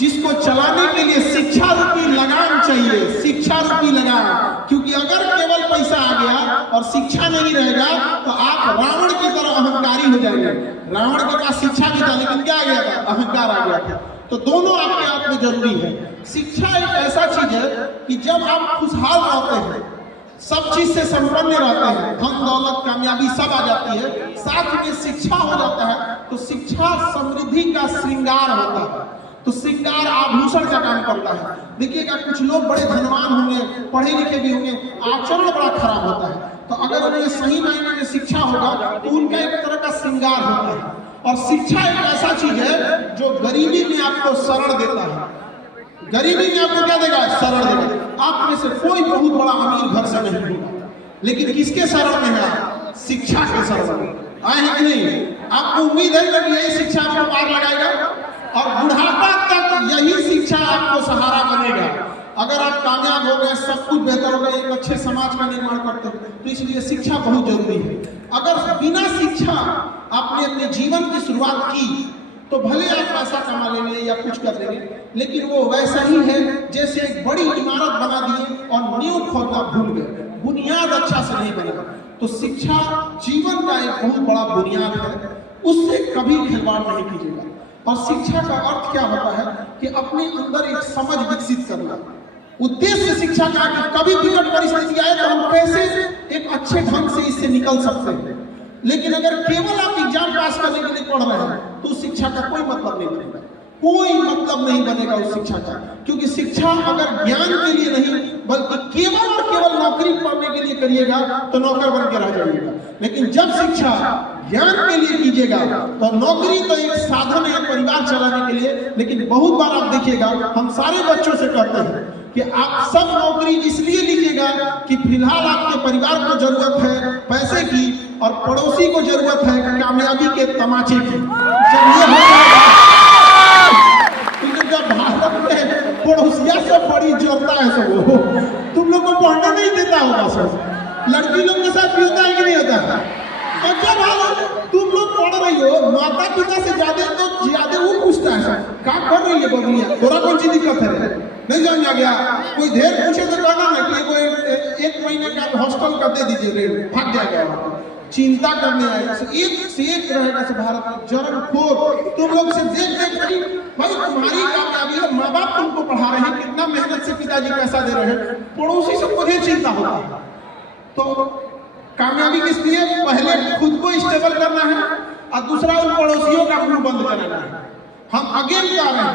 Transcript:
जिसको चलाने के लिए शिक्षा रूपी लगाम चाहिए, शिक्षा रूपी लगाम। क्योंकि अगर केवल पैसा आ गया और शिक्षा नहीं रहेगा तो आप रावण की तरह अहंकारी हो जाएंगे। रावण के पास शिक्षा भी था लेकिन क्या आ गया था? अहंकार आ गया था। तो दोनों आपके आप में जरूरी है। शिक्षा एक ऐसा चीज है कि जब आप खुशहाल रहते हैं, सब चीज से संपन्न रहते हैं, धन दौलत कामयाबी सब आ जाती है, साथ में शिक्षा हो जाता है, तो शिक्षा समृद्धि का श्रृंगार होता है। तो श्रृंगार आभूषण का काम करता है। देखिएगा कुछ लोग बड़े धनवान होंगे, पढ़े लिखे भी होंगे, आचरण बड़ा खराब होता है। तो अगर उन्हें सही मायने में शिक्षा होगा तो उनका एक तरह का श्रृंगार होता है। और शिक्षा एक ऐसा चीज है जो गरीबी में आपको शरण देता है। गरीबी में आपको क्या देगा? शरण देगा। आप में से कोई बहुत बड़ा अमीर घर से नहीं होगा, लेकिन किसके शरण में है? शिक्षा के शरण में आए हैं कि नहीं? आपको उम्मीद है कि यही शिक्षा आपको पार लगाएगा और बुढ़ापा तक यही शिक्षा आपको सहारा बनेगा। अगर आप कामयाब हो गए, सब कुछ बेहतर हो गया, एक अच्छे समाज का निर्माण करते हो, तो इसलिए शिक्षा बहुत जरूरी है। अगर बिना शिक्षा आपने अपने जीवन की शुरुआत की तो भले आप पैसा कमा लेंगे या कुछ कर लेंगे, लेकिन वो वैसा ही है जैसे एक बड़ी इमारत बना दिए और नींव खोदना भूल गए, बुनियाद अच्छा से नहीं बनेगा। तो शिक्षा जीवन का एक बहुत बड़ा बुनियाद है, उससे कभी खिलवाड़ नहीं कीजिएगा। और शिक्षा का अर्थ क्या होता है कि अपने अंदर एक समझ विकसित करना। उद्देश्य शिक्षा का कि कभी विकट परिस्थिति आए तो हम कैसे एक अच्छे ढंग से इससे निकल सकते हैं। लेकिन अगर केवल आप एग्जाम पास करने के लिए पढ़ रहे हैं तो उस शिक्षा का कोई मतलब नहीं बनेगा, कोई मतलब नहीं बनेगा उस शिक्षा का। क्योंकि शिक्षा अगर ज्ञान के लिए नहीं बल्कि केवल और केवल नौकरी पाने के लिए करिएगा तो नौकर बन के रह जाइएगा। लेकिन जब शिक्षा ज्ञान के लिए कीजिएगा तो नौकरी तो एक साधन है परिवार चलाने के लिए। लेकिन बहुत बार आप देखिएगा, हम सारे बच्चों से कहते हैं कि आप सब नौकरी इसलिए लीजिएगा कि फिलहाल आपके परिवार को जरूरत है पैसे की और पड़ोसी को जरूरत है कामयाबी के तमाचे की। जब ये हो जब भारत में पड़ोसिया से बड़ी जोड़ता है सब, तुम लोग को पढ़ने नहीं देता होगा सब, लड़की लोग के साथ भी होता है कि नहीं होता है? और जब हाल तुम लोग पढ़ रही हो, माता पिता से ज्यादा वो पूछता है क्या कर रही है बबलिया, थोड़ा कौन सी दिक्कत है, नहीं समझ आ गया? कोई ढेर पूछे तो कहना ना कि कोई एक महीने का हॉस्टल का दे दीजिए, रेट भाग जाएगा। चिंता करने आएगा एक से एक रहेगा से भारत में जरन खोर। तुम लोग से देख भाई तुम्हारी कामयाबी है, माँ बाप तुमको पढ़ा रहे हैं, कितना मेहनत से पिताजी पैसा दे रहे हैं, पड़ोसी से मुझे चिंता होता है। तो कामयाबी किस लिए? पहले खुद को स्टेबल करना है और दूसरा उन पड़ोसियों का मुंह बंद करना है। हम अगेन जा रहे हैं।